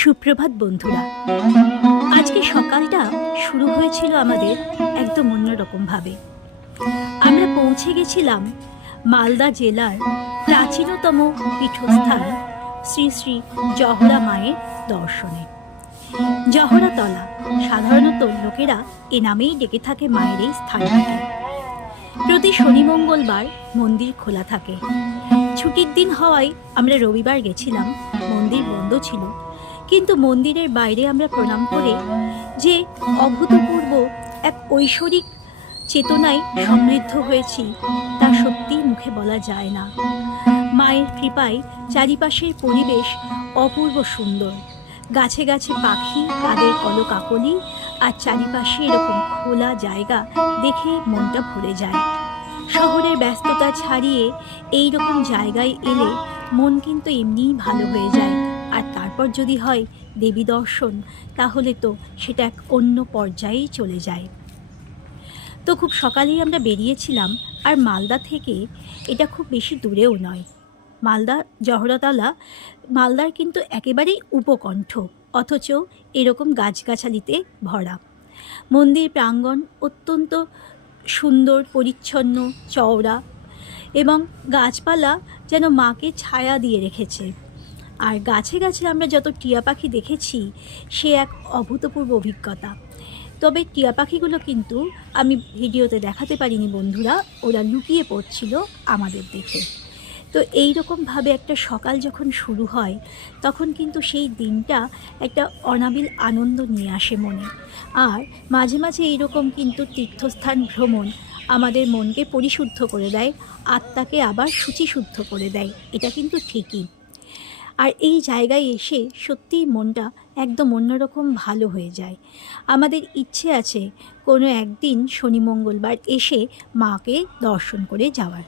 সুপ্রভাত বন্ধুরা। আজকে সকালটা শুরু হয়েছিল আমাদের একদম অন্যরকমভাবে। আমরা পৌঁছে গেছিলাম মালদা জেলার প্রাচীনতম পীঠস্থান শ্রী শ্রী জহরা মায়ের দর্শনে। জহরাতলা, সাধারণত লোকেরা এ নামেই ডেকে থাকে মায়ের এই স্থানটিকে। প্রতি শনি মঙ্গলবার মন্দির খোলা থাকে। ছুটির দিন হওয়ায় আমরা রবিবার গেছিলাম, মন্দির বন্ধ ছিল। কিন্তু মন্দিরের বাইরে আমরা প্রণাম করে যে অভূতপূর্ব এক ঐশ্বরিক চেতনায় সমৃদ্ধ হয়েছি তা সত্যিই মুখে বলা যায় না। মায়ের কৃপায় চারিপাশের পরিবেশ অপূর্ব সুন্দর। গাছে গাছে পাখি, তাদের কলকাকলি, আর চারিপাশে এরকম খোলা জায়গা দেখে মনটা ভরে যায়। শহরের ব্যস্ততা ছাড়িয়ে এই রকম জায়গায় এলে মন কিন্তু এমনিই ভালো হয়ে যায়। আর তারপর যদি হয় দেবী দর্শন, তাহলে তো সেটা এক অন্য পর্যায়েই চলে যায়। তো খুব সকালেই আমরা বেরিয়েছিলাম, আর মালদা থেকে এটা খুব বেশি দূরেও নয়। মালদা জহরাতলা মালদার কিন্তু একেবারেই উপকণ্ঠ, অথচ এরকম গাছগাছালিতে ভরা। মন্দির প্রাঙ্গণ অত্যন্ত সুন্দর, পরিচ্ছন্ন, চওড়া, এবং গাছপালা যেন মাকে ছায়া দিয়ে রেখেছে। আর গাছে গাছে আমরা যত টিয়া পাখি দেখেছি, সে এক অভূতপূর্ব অভিজ্ঞতা। তবে টিয়া পাখিগুলো কিন্তু আমি ভিডিওতে দেখাতে পারিনি বন্ধুরা, ওরা লুকিয়ে পড়ছিল আমাদের দেখে। তো এই রকমভাবে একটা সকাল যখন শুরু হয়, তখন কিন্তু সেই দিনটা একটা অনাবিল আনন্দ নিয়ে আসে মনে। আর মাঝে মাঝে এইরকম কিন্তু তীর্থস্থান ভ্রমণ আমাদের মনকে পরিশুদ্ধ করে দেয়, আত্মাকে আবার শুচিশুদ্ধ করে দেয়, এটা কিন্তু ঠিকই। আর এই জায়গায় এসে সত্যিই মনটা একদম অন্যরকম ভালো হয়ে যায়। আমাদের ইচ্ছে আছে কোনো একদিন শনি মঙ্গলবার এসে মাকে দর্শন করে যাওয়ার।